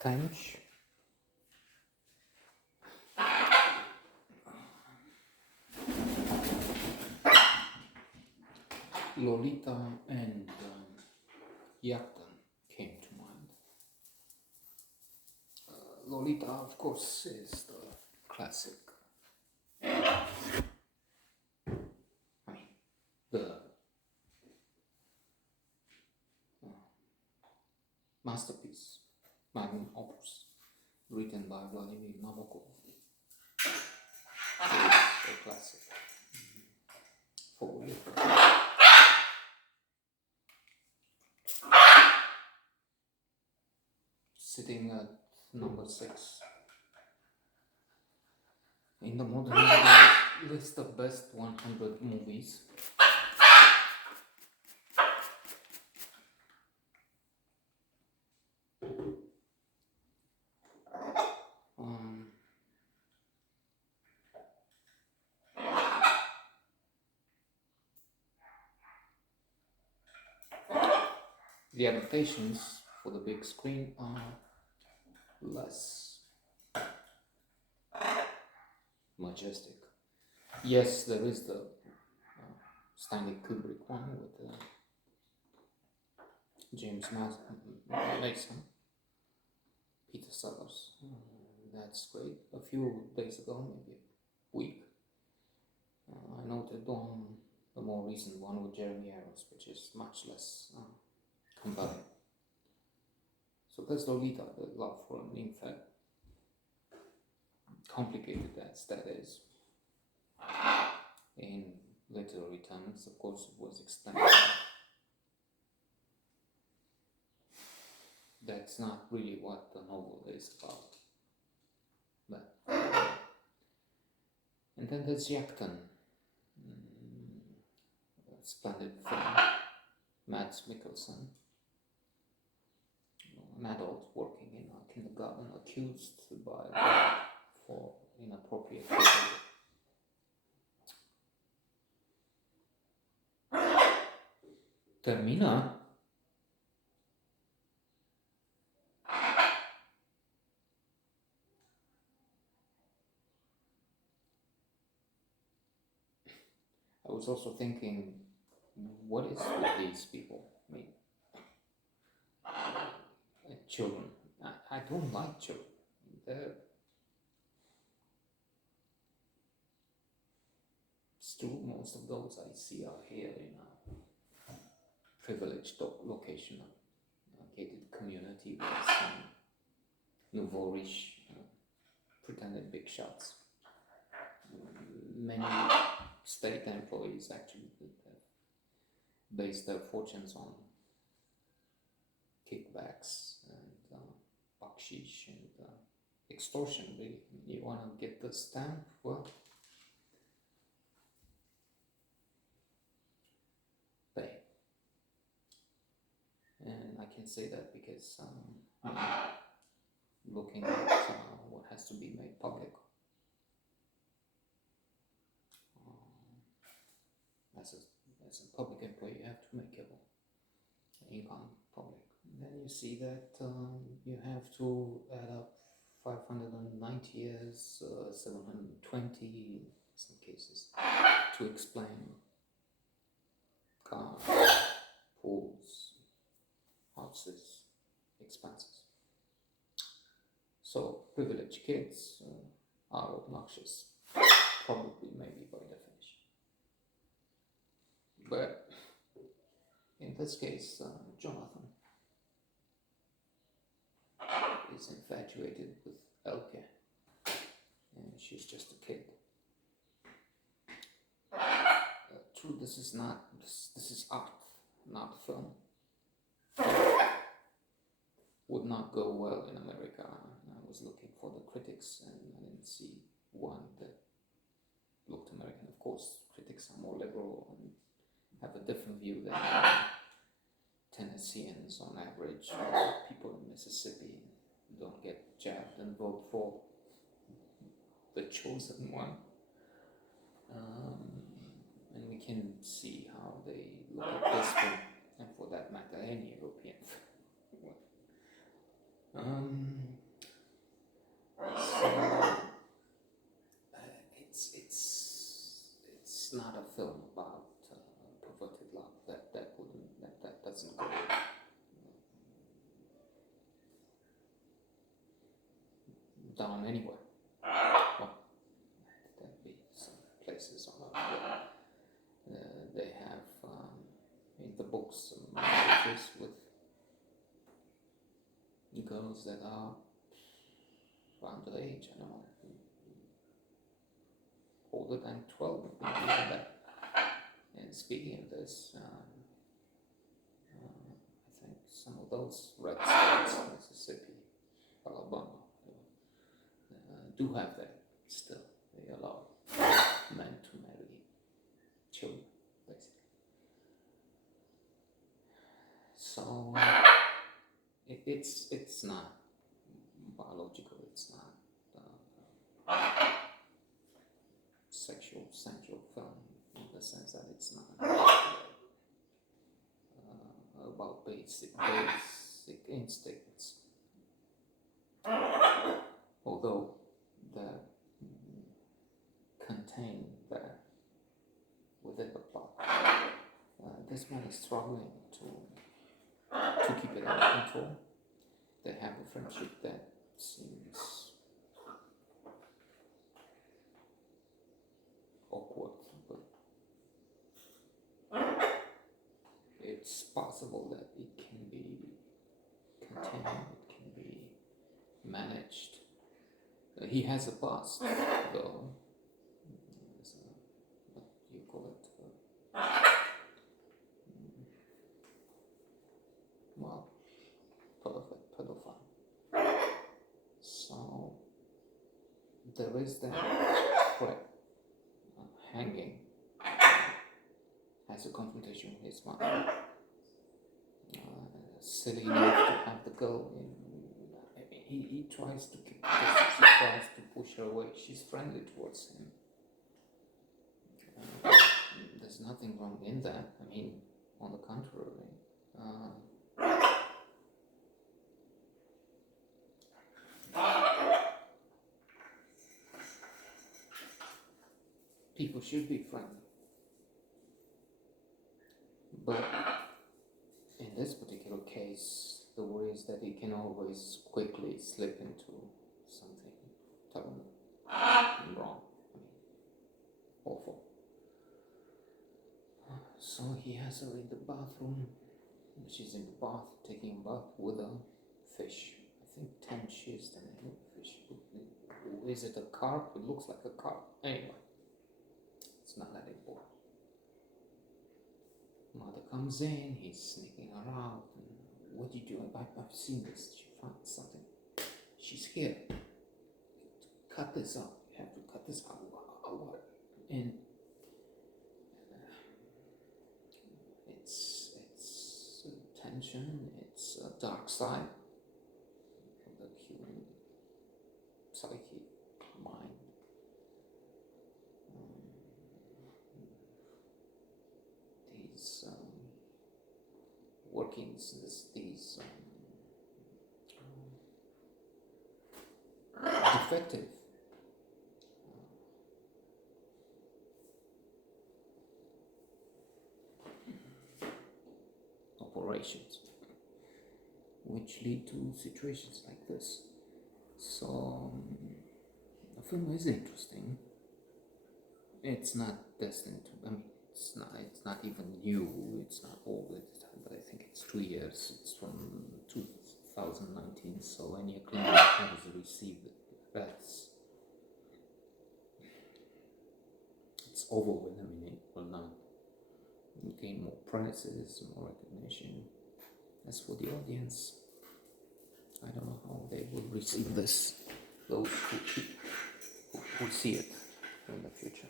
Tench, Lolita, and Yaktan came to mind. Lolita, of course, is the classic. The masterpiece, magnum opus, written by Vladimir Nabokov. It's a classic for literature. Sitting at number 6 in the modern list of best 100 movies. The adaptations for the big screen are less majestic. Yes, there is the Stanley Kubrick one with James Mason, Peter Sellers. That's great. A few days ago, maybe a week, I noted on the more recent one with Jeremy Irons, which is much less compelling. So that's Lolita, the love for an infant. Complicated as that is. In literary terms, of course, it was extended. That's not really what the novel is about. But and then there's Yaktan, a splendid film. Mads Mikkelsen, an adult working in a kindergarten, accused for inappropriate behavior. Termina. I was also thinking, what is with these people? I mean, children. I don't like children. It's true, most of those I see are here in a privileged location, a gated community with some nouveau-riche, pretended big shots. Many state employees actually base their fortunes on kickbacks and bakshish and extortion, really. You want to get the stamp? Well, pay. And I can say that because looking at what has to be made public. As a public employee, you have to make your income public. And then you see that you have to add up 590 years, 720 in some cases, to explain cars, pools, houses, expenses. So privileged kids are obnoxious, probably, maybe by definition. But in this case, Jonathan is infatuated with Elke, and she's just a kid. True, this is art, not film. Would not go well in America. I was looking for the critics, and I didn't see one that looked American. Of course, critics are more liberal and have a different view than Tennesseans on average. People in Mississippi don't get jabbed and vote for the chosen one. And we can see how they look at this film, and for that matter, any European film. down anywhere. Well, there'd be some places on Earth where they have in the books pictures with girls that are underage, I don't know, older than 12, maybe even that. And speaking of this, I think some of those red states, Mississippi, Alabama, do have that still. They allow men to marry children, basically. So it's not biological. It's not sensual film in the sense that it's not about basic instincts. Although they're contained there within the plot, this man is struggling to keep it under control. They have a friendship that seems awkward, but it's possible that it can be contained, it can be managed. He has a past, though. What do you call it? Well, perfect pedophile. So there is that threat hanging as a confrontation with his mother. Silly enough to have the girl in. He tries to keep distance, he tries to push her away. She's friendly towards him. There's nothing wrong in that. I mean, on the contrary. People should be friendly. But in this particular case, the worry is that he can always quickly slip into something terrible and wrong. I mean, awful. So he has her in the bathroom. She's in the bath, taking a bath with a fish. I think Tench is the name of the fish. Is it a carp? It looks like a carp. Anyway, it's not that important. Mother comes in, he's sneaking her out. What do you do? I've seen this. She finds something. She's here. Cut this out. You have to cut this out. And it's tension. It's a dark side of the human psyche, mind. These workings, these defective operations which lead to situations like this. So the film is interesting. It's not destined to, I mean, it's not even new, it's not old at the time, but I think it's 2 years. It's from 2019, so any acclaim has received it. It's over with. I mean, it will now gain more prizes, more recognition. As for the audience, I don't know how they will receive this, those who see it in the future.